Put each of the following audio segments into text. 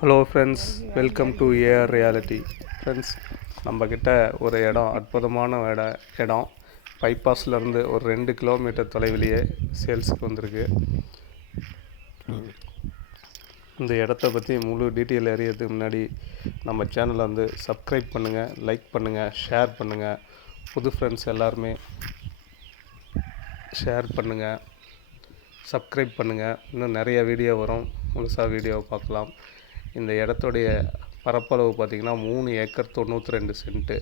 Hello friends welcome to AR reality friends நம்மக்கிட்ட ஒரு இடம் அற்புதமான இட இடம். பைபாஸ்லேருந்து ஒரு ரெண்டு கிலோமீட்டர் தொலைவிலேயே சேல்ஸுக்கு வந்திருக்கு. இந்த இடத்த பற்றி முழு டீட்டெயில் அறியறதுக்கு முன்னாடி நம்ம சேனலை வந்து சப்ஸ்கிரைப் பண்ணுங்கள் லைக் பண்ணுங்கள் ஷேர் பண்ணுங்கள் புது ஃப்ரெண்ட்ஸ் எல்லாருமே ஷேர் பண்ணுங்கள் சப்ஸ்கிரைப் பண்ணுங்கள் இன்னும் நிறைய வீடியோ வரும். முழுசாக வீடியோ பார்க்கலாம். இந்த இடத்துடைய பரப்பளவு பார்த்திங்கன்னா மூணு ஏக்கர் தொண்ணூற்றி ரெண்டு சென்ட்டு.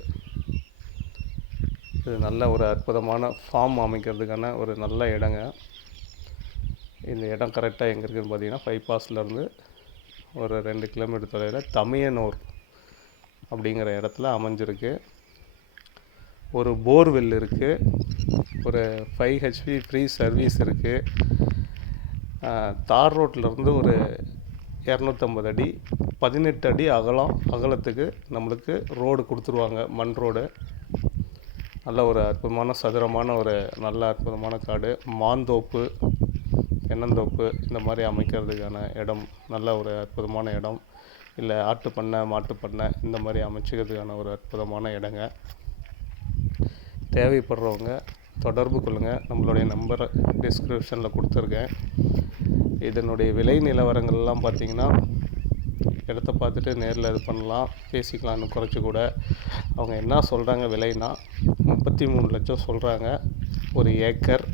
இது நல்ல ஒரு அற்புதமான ஃபார்ம் அமைக்கிறதுக்கான ஒரு நல்ல இடங்க. இந்த இடம் கரெக்டாக எங்கே இருக்குதுன்னு பார்த்தீங்கன்னா பைபாஸ்லேருந்து ஒரு ரெண்டு கிலோமீட்டர் தொலைவில் தமியனூர் அப்படிங்கிற இடத்துல அமைஞ்சிருக்கு. ஒரு போர்வெல் இருக்குது ஒரு ஃபைவ் ஹெச்பி ஃப்ரீ சர்வீஸ் இருக்குது தார் ரோட்லேருந்து ஒரு இரநூத்தம்பது அடி பதினெட்டு அடி அகலம் அகலத்துக்கு நம்மளுக்கு ரோடு கொடுத்துருவாங்க மண் ரோடு நல்ல ஒரு அற்புதமான சதுரமான ஒரு நல்ல அற்புதமான காடு. மாந்தோப்பு தென்னந்தோப்பு இந்த மாதிரி அமைக்கிறதுக்கான இடம் நல்ல ஒரு அற்புதமான இடம். இல்லை ஆட்டு பண்ணை மாட்டு பண்ணை இந்த மாதிரி அமைச்சிக்கிறதுக்கான ஒரு அற்புதமான இடங்க. தேவைப்படுறவங்க தொடர்பு கொள்ளுங்கள் நம்மளுடைய நம்பரை டிஸ்கிரிப்ஷனில் கொடுத்துருக்கேன். இதனுடைய விலை நிலவரங்கள்லாம் பார்த்தீங்கன்னா இடத்த பார்த்துட்டு நேரில் இது பண்ணலாம் பேசிக்கலாம்னு குறைச்சி கூட. அவங்க என்ன சொல்கிறாங்க விலைனா முப்பத்தி மூணு லட்சம் சொல்கிறாங்க ஒரு ஏக்கர்.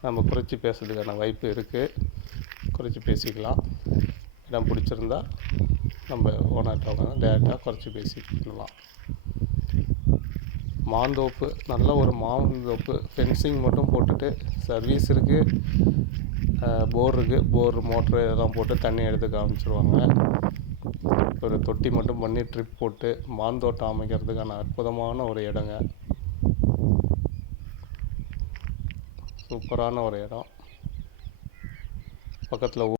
நம்ம குறைச்சி பேசுறதுக்கான வாய்ப்பு இருக்குது குறைச்சி பேசிக்கலாம். இடம் பிடிச்சிருந்தா நம்ம ஓனர்கிட்ட அவங்க டேரெக்டாக குறைச்சி பேசி பண்ணலாம் மாந்தோப்பு நல்ல ஒரு மாந்தோப்பு. ஃபென்சிங் மட்டும் போட்டுட்டு சர்வீஸ் இருக்குது போர் இருக்குது போர் மோட்ரு இதெல்லாம் போட்டு தண்ணி எடுத்து காமிச்சிருவாங்க. ஒரு தொட்டி மட்டும் பண்ணி ட்ரிப் போட்டு மாந்தோட்டம் அமைக்கிறதுக்கான அற்புதமான ஒரு இடங்க. சூப்பரான ஒரு இடம். பக்கத்தில்